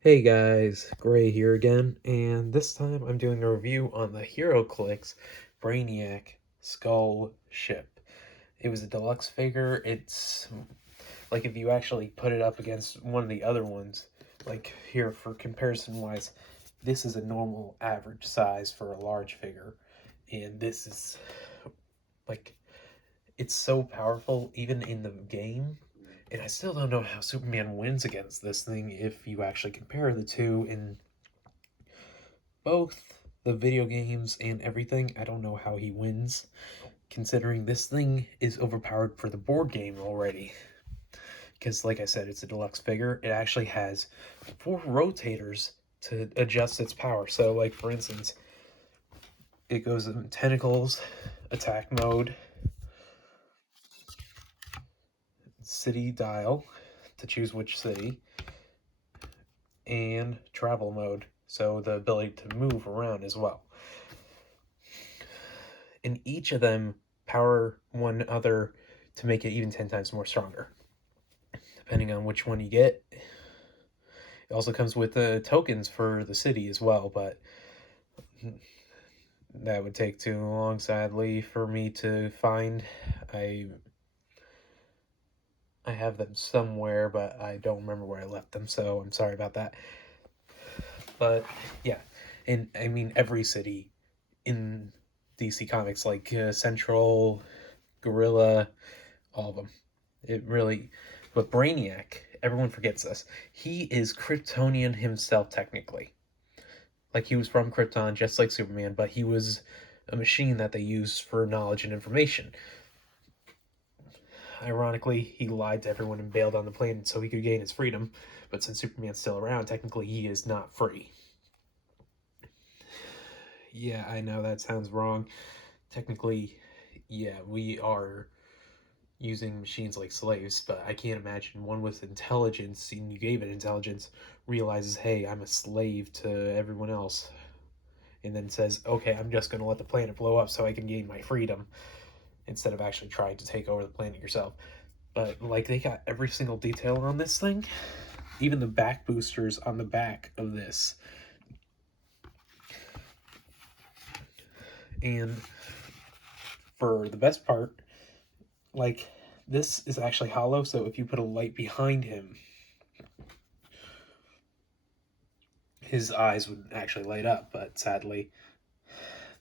Hey guys, Gray here again, and this time I'm doing a review on the heroclix brainiac skull ship. It was a deluxe figure. It's like if you actually put it up against one of the other ones, like here for comparison wise, this is a normal average size for a large figure, and this is like it's so powerful even in the game. And I still don't know how Superman wins against this thing if you actually compare the two in both the video games and everything. I don't know how he wins, considering this thing is overpowered for the board game already. Because, like I said, it's a deluxe figure. It actually has 4 rotators to adjust its power. So, like, for instance, it goes in tentacles, attack mode, city dial to choose which city, and travel mode. So, the ability to move around as well. And each of them power one other to make it even 10 times more stronger, depending on which one you get. It also comes with tokens for the city as well, but that would take too long, sadly, for me to find. I I have them somewhere, but I don't remember where I left them, so I'm sorry about that. But yeah, and I mean every city in DC Comics, like Central, Gorilla, all of them. It really, but Brainiac, everyone forgets this. He is Kryptonian himself, technically. Like he was from Krypton, just like Superman, but he was a machine that they used for knowledge and information. Ironically, he lied to everyone and bailed on the planet so he could gain his freedom. But since Superman's still around, technically he is not free. Yeah, I know that sounds wrong. Technically, yeah, we are using machines like slaves, but I can't imagine one with intelligence, and you gave it intelligence, realizes, hey, I'm a slave to everyone else, and then says, okay, I'm just going to let the planet blow up so I can gain my freedom, instead of actually trying to take over the planet yourself. But, like, they got every single detail on this thing, even the back boosters on the back of this. And for the best part, like, this is actually hollow, so if you put a light behind him, his eyes would actually light up, but sadly,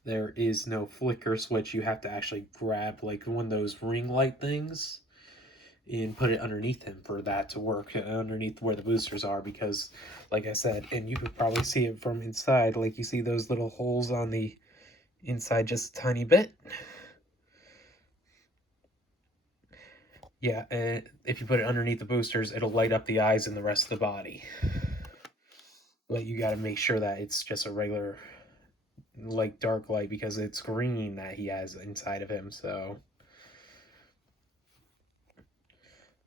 there is no flicker switch. You have to actually grab like one of those ring light things and put it underneath him for that to work, underneath where the boosters are, because like I said, and you could probably see it from inside, like you see those little holes on the inside just a tiny bit. Yeah, and if you put it underneath the boosters, it'll light up the eyes and the rest of the body. But you got to make sure that it's just a regular like dark light, because it's green that he has inside of him. So,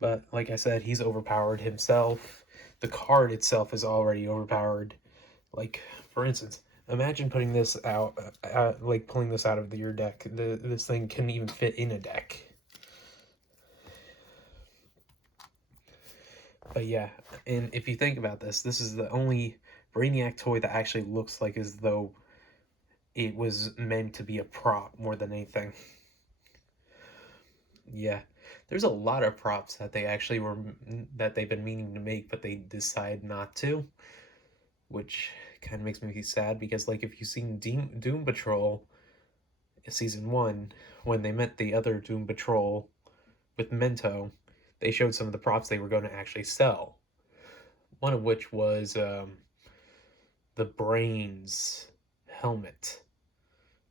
but like I said, he's overpowered himself. The card itself is already overpowered. Like, for instance, imagine putting this out, like pulling this out of your deck. This thing couldn't even fit in a deck. But yeah, and if you think about this, this is the only Brainiac toy that actually looks like as though it was meant to be a prop more than anything. Yeah, there's a lot of props that they actually were that they've been meaning to make, but they decide not to, which kind of makes me sad, because like if you've seen Doom Patrol season 1, when they met the other Doom Patrol with Mento, they showed some of the props they were going to actually sell. One of which was the Brains helmet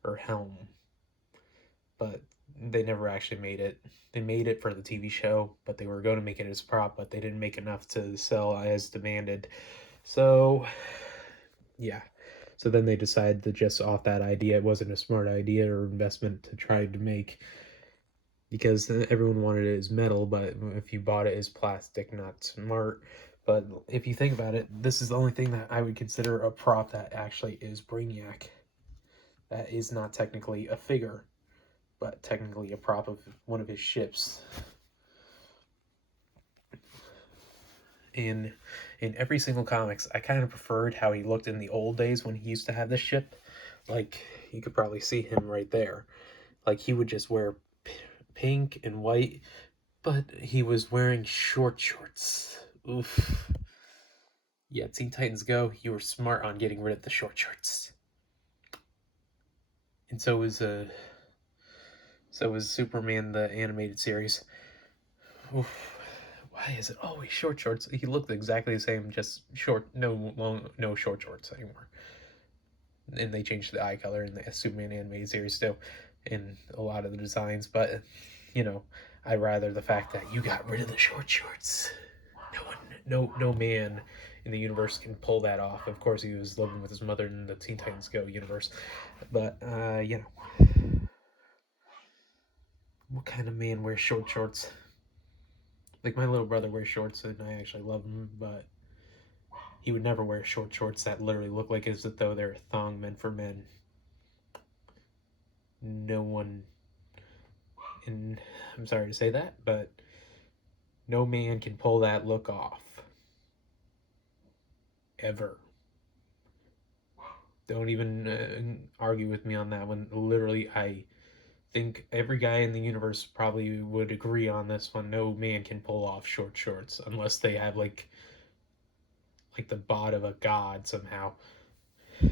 or helm, but they never actually made it. They made it for the TV show, but they were going to make it as a prop, but they didn't make enough to sell as demanded. So, yeah. So then they decided to just off that idea. It wasn't a smart idea or investment to try to make, because everyone wanted it as metal, but if you bought it as plastic, not smart. But if you think about it, this is the only thing that I would consider a prop that actually is Brainiac. That is not technically a figure, but technically a prop of one of his ships. in every single comics, I kind of preferred how he looked in the old days when he used to have this ship. Like, you could probably see him right there. Like, he would just wear pink and white, but he was wearing short shorts. Oof. Yeah, Teen Titans Go, you were smart on getting rid of the short shorts. And so was Superman the animated series. Oof. Why is it always short shorts? He looked exactly the same, just short, no short shorts anymore. And they changed the eye color in the Superman animated series too, in a lot of the designs. But you know, I rather the fact that you got rid of the short shorts. No man in the universe can pull that off. Of course, he was living with his mother in the Teen Titans Go universe, but what kind of man wears short shorts? Like my little brother wears shorts, and I actually love him, but he would never wear short shorts that literally look like as though they're a thong meant for men. No one, and I'm sorry to say that, but no man can pull that look off. Ever. Don't even argue with me on that one. Literally, I think every guy in the universe probably would agree on this one. No man can pull off short shorts unless they have like the bod of a god somehow. It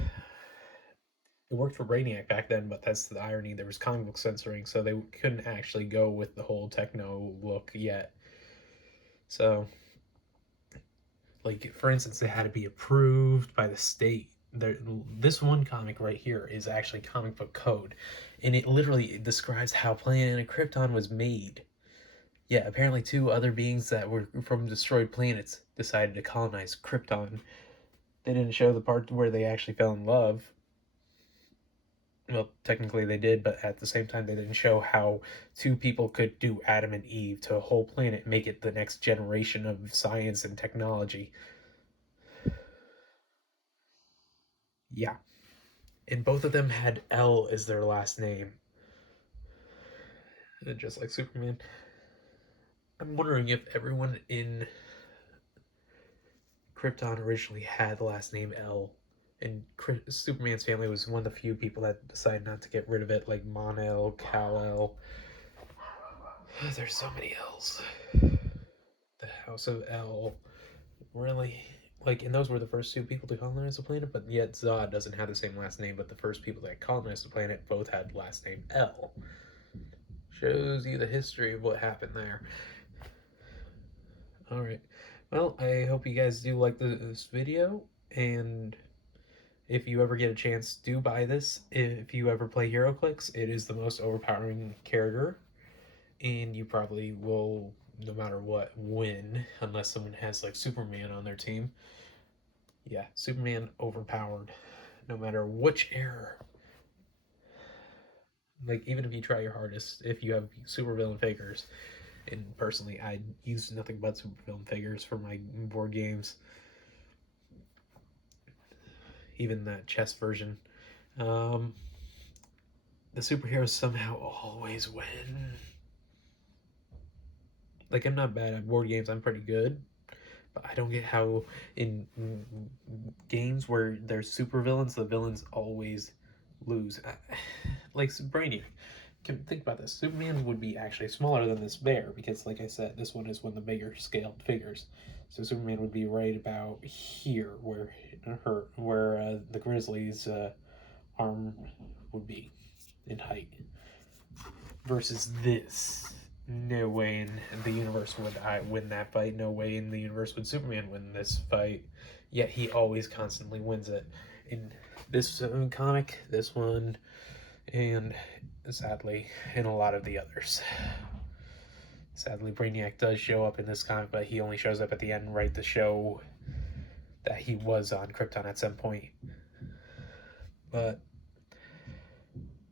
worked for Brainiac back then, but that's the irony. There was comic book censoring, so they couldn't actually go with the whole techno look yet. So, like for instance, they had to be approved by the state. This one comic right here is actually comic book code, and it literally describes how planet Krypton was made. Yeah, apparently two other beings that were from destroyed planets decided to colonize Krypton. They didn't show the part where they actually fell in love. Well, technically they did, but at the same time they didn't show how two people could do Adam and Eve to a whole planet, make it the next generation of science and technology. Yeah. And both of them had L as their last name. Just like Superman. I'm wondering if everyone in Krypton originally had the last name L, and Superman's family was one of the few people that decided not to get rid of it, like Mon-El, Kal-El. There's so many L's. The House of L. Really? Like, and those were the first two people to colonize the planet, but yet Zod doesn't have the same last name, but the first people that colonized the planet both had last name L. Shows you the history of what happened there. Alright. Well, I hope you guys do like this video, and if you ever get a chance, do buy this. If you ever play heroclix, it is the most overpowering character, and you probably will, no matter what, win, unless someone has like Superman on their team. Yeah, Superman overpowered, no matter which era. Like, even if you try your hardest, if you have supervillain figures, and personally, I use nothing but supervillain figures for my board games. Even that chess version. The superheroes somehow always win. Like, I'm not bad at board games, I'm pretty good. But I don't get how in games where there's supervillains, the villains always lose. Like Brainiac. Think about this. Superman would be actually smaller than this bear because, like I said, this one is one of the bigger scaled figures. So Superman would be right about here, where the Grizzly's arm would be in height. Versus this. No way in the universe would I win that fight. No way in the universe would Superman win this fight. Yet he always constantly wins it. In this comic, this one, and sadly, in a lot of the others. Sadly, Brainiac does show up in this comic, but he only shows up at the end, right, to show that he was on Krypton at some point. But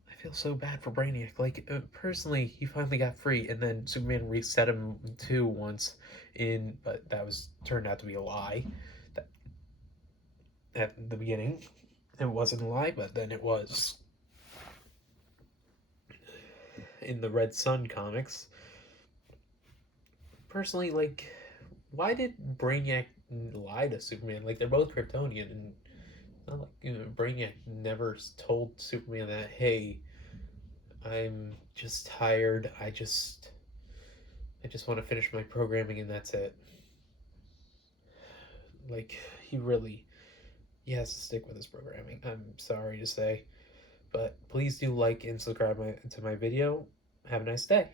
I feel so bad for Brainiac. Like, personally, he finally got free, and then Superman reset him too once, but that was turned out to be a lie. That, at the beginning, it wasn't a lie, but then it was. In the Red Sun comics, personally, like, why did Brainiac lie to Superman. Like, they're both Kryptonian, and not like, Brainiac never told Superman that, hey, I'm just tired. I just want to finish my programming and that's it. Like, he has to stick with his programming. I'm sorry to say, but please do like and subscribe to my video. Have a nice day.